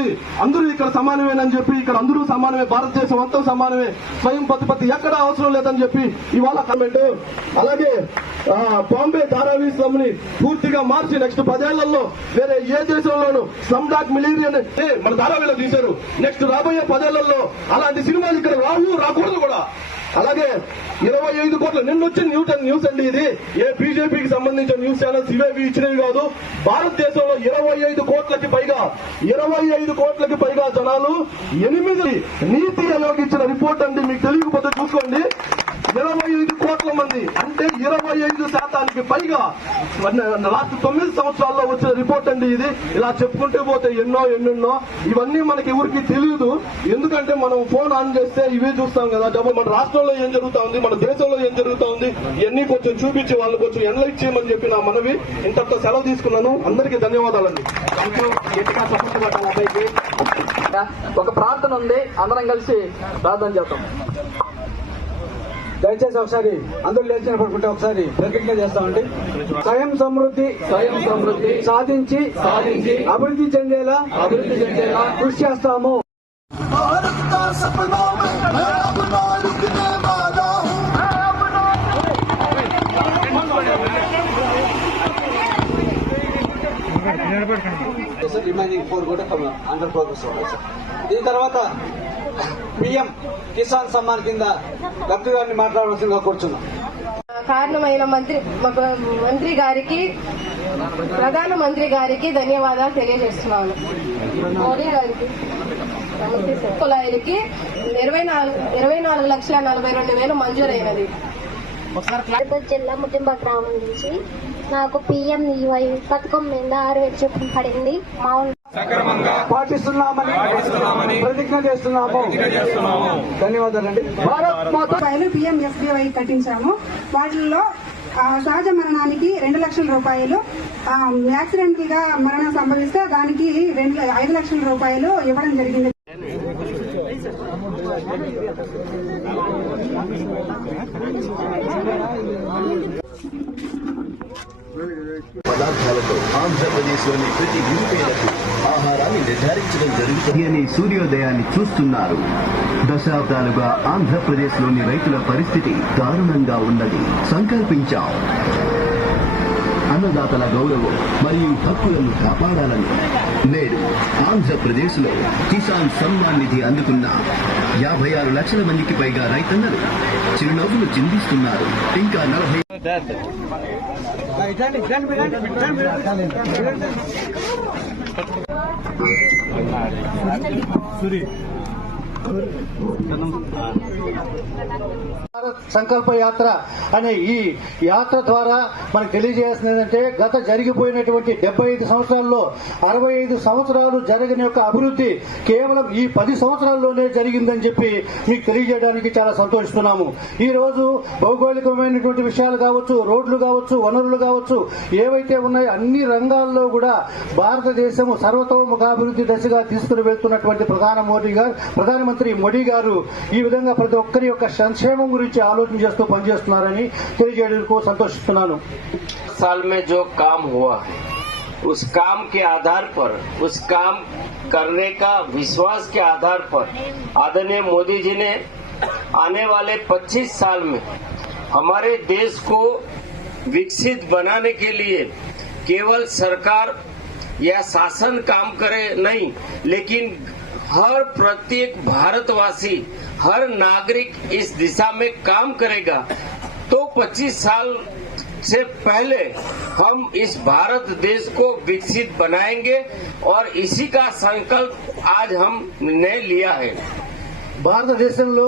ఉంది. అందరూ ఇక్కడ సమానమేనని చెప్పి ఇక్కడ అందరూ సమానమే. భారతదేశం అంతా సమానమే. స్వయం ప్రతిపత్తి ఎక్కడ అవసరం లేదని చెప్పి ఇవాళ కమెంట్ అలాగే బాంబే ధారావి స్లమ్ని పూర్తిగా మార్చి నెక్స్ట్ పదేళ్ళలో వేరే ఏ దేశంలోనూ స్లమ్ డాక్ మిలీరియన్ మన ధారావిలో తీశారు. నెక్స్ట్ రాబోయే పదేళ్ళలో అలాంటి సినిమాలు ఇక్కడ రావు రాకూడదు కూడా. అలాగే ఇరవై ఐదు కోట్ల. నిన్న వచ్చిన న్యూస్ న్యూస్ అండి ఇది. ఏ బీజేపీకి సంబంధించిన న్యూస్ ఛానల్స్ ఇవేవి ఇచ్చినవి కాదు. భారతదేశంలో ఇరవై ఐదు కోట్లకి పైగా ఇరవై ఐదు కోట్లకి పైగా జనాలు ఎనిమిది నీతి ఆయోగ్ ఇచ్చిన రిపోర్ట్ అండి. మీకు తెలియకపోతే చూసుకోండి. ఇరవై ఐదు కోట్ల మంది అంటే ఇరవై ఐదు శాతానికి పైగా లాస్ట్ తొమ్మిది సంవత్సరాల్లో వచ్చిన రిపోర్ట్ అండి ఇది. ఇలా చెప్పుకుంటూ పోతే ఎన్నో ఎన్నెన్నో. ఇవన్నీ మనకి ఎవరికి తెలియదు ఎందుకంటే మనం ఫోన్ ఆన్ చేస్తే ఇవే చూస్తాం కదా. డబ్బు మన రాష్ట్రంలో ఏం జరుగుతా ఉంది మన దేశంలో ఏం జరుగుతా ఉంది ఇవన్నీ కొంచెం చూపించి వాళ్ళు కొంచెం ఎన్లైట్ చేయమని చెప్పి నా మనవి. ఇంతటితో సెలవు తీసుకున్నాను. అందరికీ ధన్యవాదాలండి. ఒక ప్రార్థన ఉంది. అందరం కలిసి ప్రార్థన చేద్దాం. దయచేసి ఒకసారి అందరూ లేచిన పడుకుంటే ఒకసారి ప్రతిజ్ఞ చేస్తామండి. స్వయం సమృద్ధి స్వయం సమృద్ధి సాధించి సాధించి అభివృద్ధి చెందేలా అభివృద్ధి చెందేలా కృషి చేస్తాము. రిమైనింగ్ ఫోర్ కూడా అండర్ ప్రోగ్రెస్ సార్ దీని తర్వాత పిఎం కిసాన్ సమ్మాన్ కింద లబ్ధి గారిని మాట్లాడవలసిందిగా కూర్చున్నాం. కారణమైన మంత్రి మ- మంత్రి గారికి ప్రధాన మంత్రి గారికి ధన్యవాదాలు తెలియజేస్తున్నాను. మోడీ గారికి. కులాయిలకి ఇరవై నాలుగు ఇరవై నాలుగు లక్షల నలభై రెండు వేలు మంజూరైనది. జిల్లా ముటింబ గ్రామం నుంచి నాకు పిఎం ఈవై పథకం మీద ఆరు వేలు చొప్పున పడింది. మా పాటిస్తున్నామని ప్రతిజ్ఞ చేస్తున్నాము. ధన్యవాదాలండి భారత్ మాత రూపాయలు పిఎంఎస్బీవై కట్టించాము. వాటిల్లో ఆ, సహజ మరణానికి రెండు లక్షల రూపాయలు ఆ, యాక్సిడెంటల్గా మరణం సంభవిస్తే దానికి రెండు ఐదు లక్షల రూపాయలు ఇవ్వడం జరిగింది. పదార్థాలతో ఆంధ్రప్రదేశ్లోని ప్రతి నిరుపేదకు ఆహారాన్ని నిర్ధారించడం జరుగుతుంది. అని సూర్యోదయాన్ని చూస్తున్నారు. దశాబ్దాలుగా ఆంధ్రప్రదేశ్లోని రైతుల పరిస్థితి దారుణంగా ఉన్నది. సంకల్పించాం. అన్నదాతల గౌరవం మరియు హక్కులను కాపాడాలని నేడు ఆంధ్రప్రదేశ్లో కిసాన్ సమ్మాన్ నిధి అందుకున్న యాభై ఆరు లక్షల మందికి పైగా రైతన్నలు చిరునవ్వులు చిందిస్తున్నారు. ఇంకా నలభై భారత్ సంకల్ప యాత్ర అనే ఈ యాత్ర ద్వారా మనకు తెలియజేస్తుంది ఏంటంటే గత జరిగిపోయినటువంటి డెబ్బై ఐదు సంవత్సరాల్లో అరవై ఐదు సంవత్సరాలు జరగని యొక్క అభివృద్ధి కేవలం ఈ పది సంవత్సరాల్లోనే జరిగిందని చెప్పి మీకు తెలియజేయడానికి చాలా సంతోషిస్తున్నాము. ఈ రోజు భౌగోళికమైనటువంటి విషయాలు కావచ్చు రోడ్లు కావచ్చు వనరులు కావచ్చు ఏవైతే ఉన్నాయో అన్ని రంగాల్లో కూడా భారతదేశము సర్వతోముఖాభివృద్ధి దశగా తీసుకుని వెళ్తున్నటువంటి ప్రధాన మోడీ గారు ప్రధానమంత్రి మోడీ గారు ఈ విధంగా ప్రతి ఒక్కరి యొక్క సంక్షేమం గురించి ఆలోచన చేస్తూ పనిచేస్తున్నారని తెలియజేయడానికి సంతోషిస్తున్నాను साल में जो काम हुआ है उस काम के आधार पर उस काम करने का विश्वास के आधार पर आदरणीय मोदी जी ने आने वाले 25 साल में हमारे देश को विकसित बनाने के लिए केवल सरकार या शासन काम करे नहीं लेकिन हर प्रत्येक भारतवासी हर नागरिक इस दिशा में काम करेगा तो 25 साल से पहले हम इस भारत देश को विकसित बनाएंगे और इसी का संकल्प आज हमने लिया है భారతదేశంలో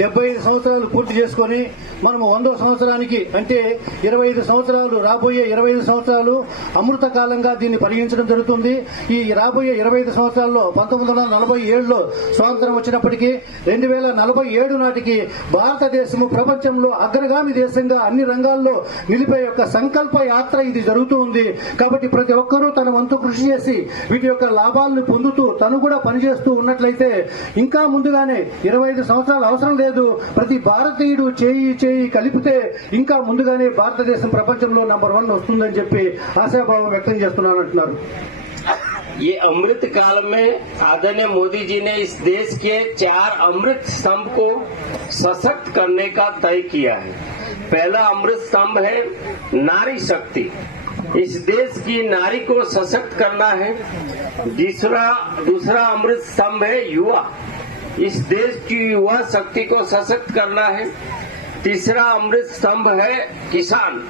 డెబ్బై ఐదు సంవత్సరాలు పూర్తి చేసుకొని మనము వందో సంవత్సరానికి అంటే ఇరవై ఐదు సంవత్సరాలు రాబోయే ఇరవై ఐదు సంవత్సరాలు అమృత కాలంగా దీన్ని పరిగణించడం జరుగుతుంది. ఈ రాబోయే ఇరవై ఐదు సంవత్సరాల్లో పంతొమ్మిది వందల నలభై ఏడులో స్వాతంత్రం వచ్చినప్పటికీ రెండు వేల నలభై ఏడు నాటికి భారతదేశము ప్రపంచంలో అగ్రగామి దేశంగా అన్ని రంగాల్లో నిలిపే యొక్క సంకల్ప యాత్ర ఇది జరుగుతూ ఉంది. కాబట్టి ప్రతి ఒక్కరూ తన వంతు కృషి చేసి వీటి యొక్క లాభాలను పొందుతూ తను కూడా పనిచేస్తూ ఉన్నట్లయితే ఇంకా ముందుగానే ఇరవై ఐదు సంవత్సరాలు అవసరం లేదు. లేదు ప్రతి భారతీయుడు చేయి చేయి కలిపితే ఇంకా ముందుగానే భారతదేశం ప్రపంచంలో నంబర్ వన్ వస్తుందని చెప్పి ఆశాభావం వ్యక్తం చేస్తున్నాను అంటున్నారు ये अमृत काल में आदरणीय मोदी जी ने इस देश के चार अमृत स्तंभ को सशक्त करने का तय किया है पहला अमृत स्तंभ है नारी शक्ति इस देश की नारी को सशक्त करना है दूसरा दूसरा अमृत स्तंभ है युवा इस देश की युवा शक्ति को सशक्त करना है। तीसरा अमृत स्तंभ है किसान।